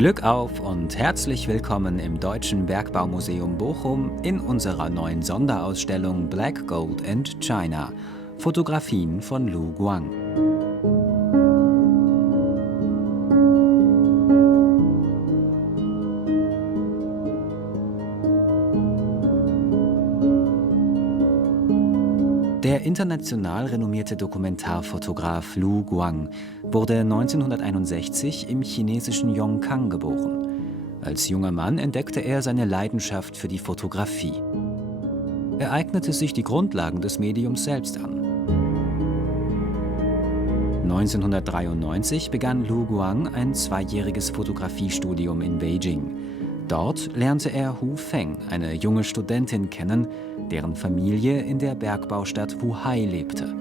Glück auf und herzlich willkommen im Deutschen Bergbaumuseum Bochum in unserer neuen Sonderausstellung Black Gold and China – Fotografien von Lu Guang. Der international renommierte Dokumentarfotograf Lu Guang wurde 1961 im chinesischen Yongkang geboren. Als junger Mann entdeckte er seine Leidenschaft für die Fotografie. Er eignete sich die Grundlagen des Mediums selbst an. 1993 begann Lu Guang ein zweijähriges Fotografiestudium in Beijing. Dort lernte er Hu Feng, eine junge Studentin, kennen, deren Familie in der Bergbaustadt Wuhai lebte.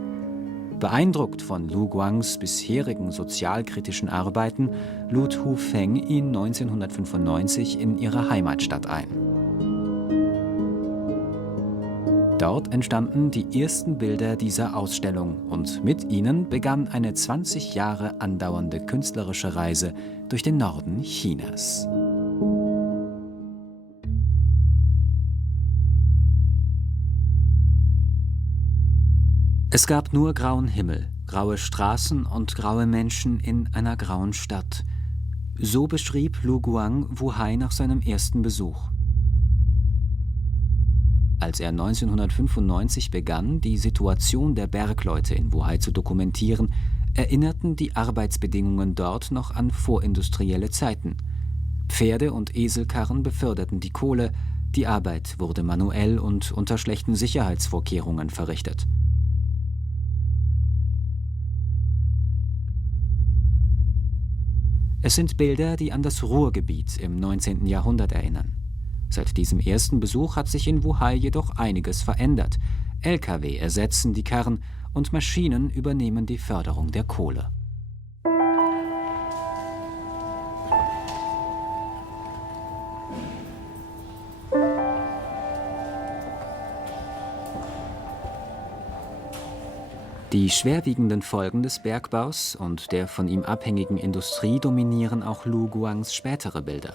Beeindruckt von Lu Guangs bisherigen sozialkritischen Arbeiten lud Hu Feng ihn 1995 in ihre Heimatstadt ein. Dort entstanden die ersten Bilder dieser Ausstellung und mit ihnen begann eine 20 Jahre andauernde künstlerische Reise durch den Norden Chinas. Es gab nur grauen Himmel, graue Straßen und graue Menschen in einer grauen Stadt. So beschrieb Lu Guang Wuhai nach seinem ersten Besuch. Als er 1995 begann, die Situation der Bergleute in Wuhai zu dokumentieren, erinnerten die Arbeitsbedingungen dort noch an vorindustrielle Zeiten. Pferde und Eselkarren beförderten die Kohle, die Arbeit wurde manuell und unter schlechten Sicherheitsvorkehrungen verrichtet. Es sind Bilder, die an das Ruhrgebiet im 19. Jahrhundert erinnern. Seit diesem ersten Besuch hat sich in Wuhai jedoch einiges verändert. Lkw ersetzen die Karren und Maschinen übernehmen die Förderung der Kohle. Die schwerwiegenden Folgen des Bergbaus und der von ihm abhängigen Industrie dominieren auch Lu Guangs spätere Bilder.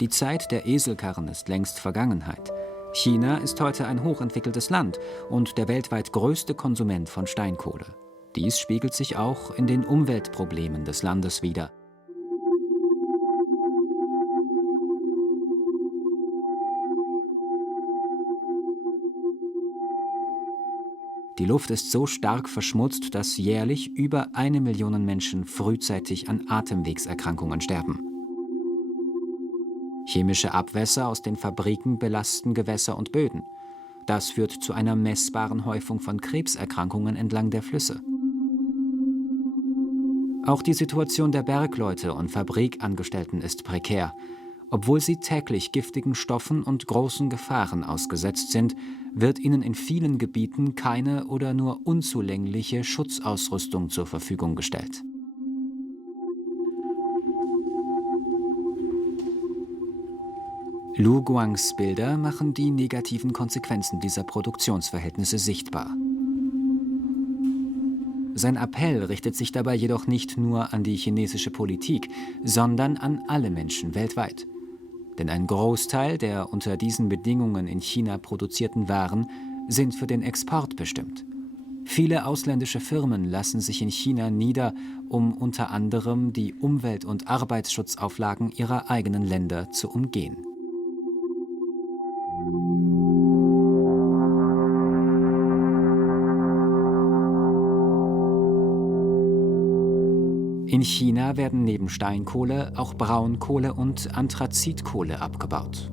Die Zeit der Eselkarren ist längst Vergangenheit. China ist heute ein hochentwickeltes Land und der weltweit größte Konsument von Steinkohle. Dies spiegelt sich auch in den Umweltproblemen des Landes wider. Die Luft ist so stark verschmutzt, dass jährlich über 1 Million Menschen frühzeitig an Atemwegserkrankungen sterben. Chemische Abwässer aus den Fabriken belasten Gewässer und Böden. Das führt zu einer messbaren Häufung von Krebserkrankungen entlang der Flüsse. Auch die Situation der Bergleute und Fabrikangestellten ist prekär. Obwohl sie täglich giftigen Stoffen und großen Gefahren ausgesetzt sind, wird ihnen in vielen Gebieten keine oder nur unzulängliche Schutzausrüstung zur Verfügung gestellt. Lu Guangs Bilder machen die negativen Konsequenzen dieser Produktionsverhältnisse sichtbar. Sein Appell richtet sich dabei jedoch nicht nur an die chinesische Politik, sondern an alle Menschen weltweit. Denn ein Großteil der unter diesen Bedingungen in China produzierten Waren sind für den Export bestimmt. Viele ausländische Firmen lassen sich in China nieder, um unter anderem die Umwelt- und Arbeitsschutzauflagen ihrer eigenen Länder zu umgehen. In China werden neben Steinkohle auch Braunkohle und Anthrazitkohle abgebaut.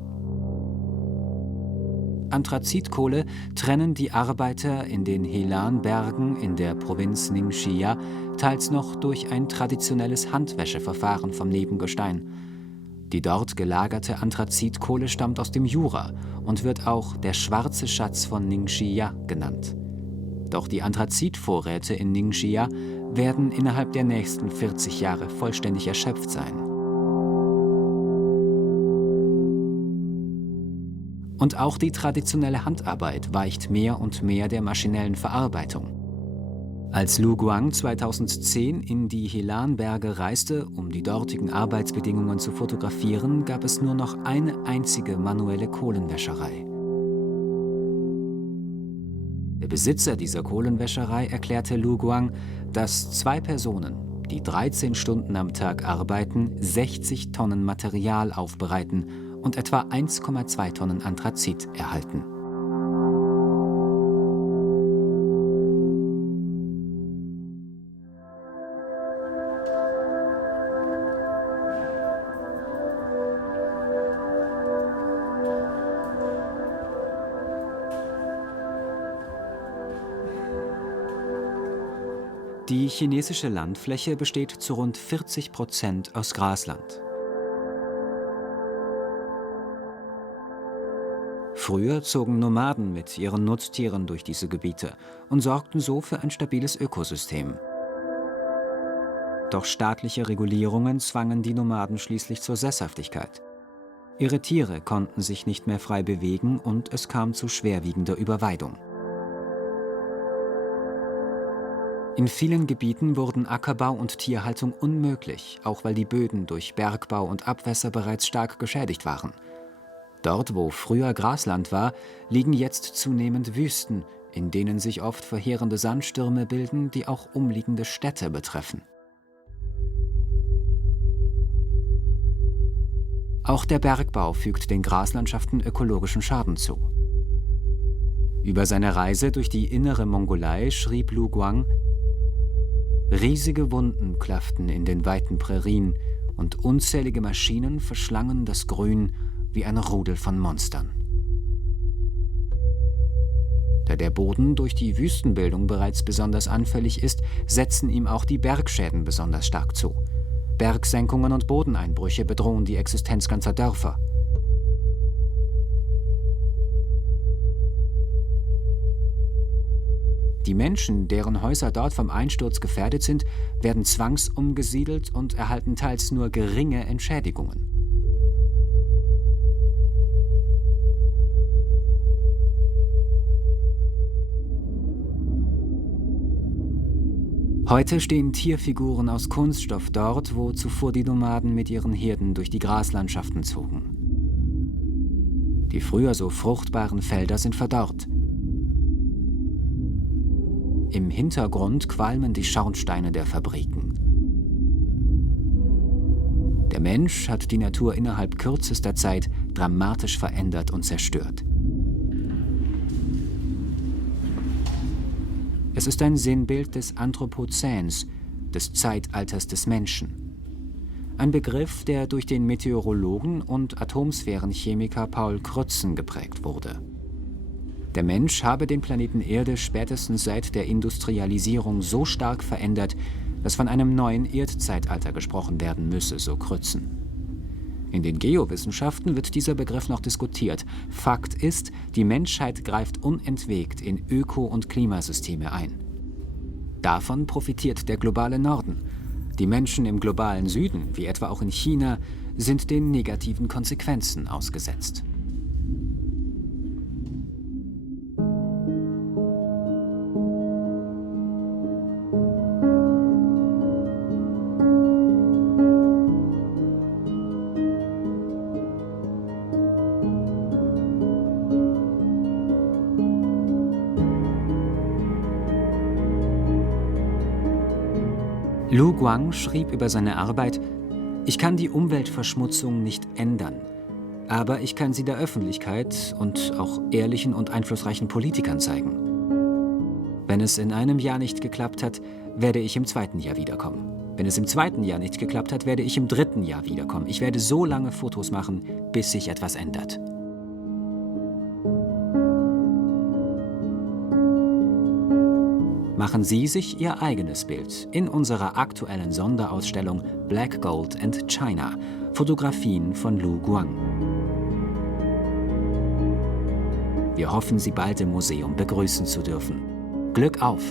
Anthrazitkohle trennen die Arbeiter in den Helan-Bergen in der Provinz Ningxia teils noch durch ein traditionelles Handwäscheverfahren vom Nebengestein. Die dort gelagerte Anthrazitkohle stammt aus dem Jura und wird auch der schwarze Schatz von Ningxia genannt. Doch die Anthrazitvorräte in Ningxia werden innerhalb der nächsten 40 Jahre vollständig erschöpft sein. Und auch die traditionelle Handarbeit weicht mehr und mehr der maschinellen Verarbeitung. Als Lu Guang 2010 in die Helanberge reiste, um die dortigen Arbeitsbedingungen zu fotografieren, gab es nur noch eine einzige manuelle Kohlenwäscherei. Der Besitzer dieser Kohlenwäscherei erklärte Lu Guang, dass 2 Personen, die 13 Stunden am Tag arbeiten, 60 Tonnen Material aufbereiten und etwa 1,2 Tonnen Anthrazit erhalten. Die chinesische Landfläche besteht zu rund 40% aus Grasland. Früher zogen Nomaden mit ihren Nutztieren durch diese Gebiete und sorgten so für ein stabiles Ökosystem. Doch staatliche Regulierungen zwangen die Nomaden schließlich zur Sesshaftigkeit. Ihre Tiere konnten sich nicht mehr frei bewegen und es kam zu schwerwiegender Überweidung. In vielen Gebieten wurden Ackerbau und Tierhaltung unmöglich, auch weil die Böden durch Bergbau und Abwässer bereits stark geschädigt waren. Dort, wo früher Grasland war, liegen jetzt zunehmend Wüsten, in denen sich oft verheerende Sandstürme bilden, die auch umliegende Städte betreffen. Auch der Bergbau fügt den Graslandschaften ökologischen Schaden zu. Über seine Reise durch die innere Mongolei schrieb Lu Guang: Riesige Wunden klafften in den weiten Prärien und unzählige Maschinen verschlangen das Grün wie ein Rudel von Monstern. Da der Boden durch die Wüstenbildung bereits besonders anfällig ist, setzen ihm auch die Bergschäden besonders stark zu. Bergsenkungen und Bodeneinbrüche bedrohen die Existenz ganzer Dörfer. Die Menschen, deren Häuser dort vom Einsturz gefährdet sind, werden zwangsumgesiedelt und erhalten teils nur geringe Entschädigungen. Heute stehen Tierfiguren aus Kunststoff dort, wo zuvor die Nomaden mit ihren Herden durch die Graslandschaften zogen. Die früher so fruchtbaren Felder sind verdorrt. Im Hintergrund qualmen die Schornsteine der Fabriken. Der Mensch hat die Natur innerhalb kürzester Zeit dramatisch verändert und zerstört. Es ist ein Sinnbild des Anthropozäns, des Zeitalters des Menschen. Ein Begriff, der durch den Meteorologen und Atomsphärenchemiker Paul Crutzen geprägt wurde. Der Mensch habe den Planeten Erde spätestens seit der Industrialisierung so stark verändert, dass von einem neuen Erdzeitalter gesprochen werden müsse, so Crutzen. In den Geowissenschaften wird dieser Begriff noch diskutiert. Fakt ist, die Menschheit greift unentwegt in Öko- und Klimasysteme ein. Davon profitiert der globale Norden. Die Menschen im globalen Süden, wie etwa auch in China, sind den negativen Konsequenzen ausgesetzt. Lu Guang schrieb über seine Arbeit: Ich kann die Umweltverschmutzung nicht ändern, aber ich kann sie der Öffentlichkeit und auch ehrlichen und einflussreichen Politikern zeigen. Wenn es in einem Jahr nicht geklappt hat, werde ich im 2. Jahr wiederkommen. Wenn es im 2. Jahr nicht geklappt hat, werde ich im 3. Jahr wiederkommen. Ich werde so lange Fotos machen, bis sich etwas ändert. Machen Sie sich Ihr eigenes Bild in unserer aktuellen Sonderausstellung Black Gold and China – Fotografien von Lu Guang. Wir hoffen, Sie bald im Museum begrüßen zu dürfen. Glück auf!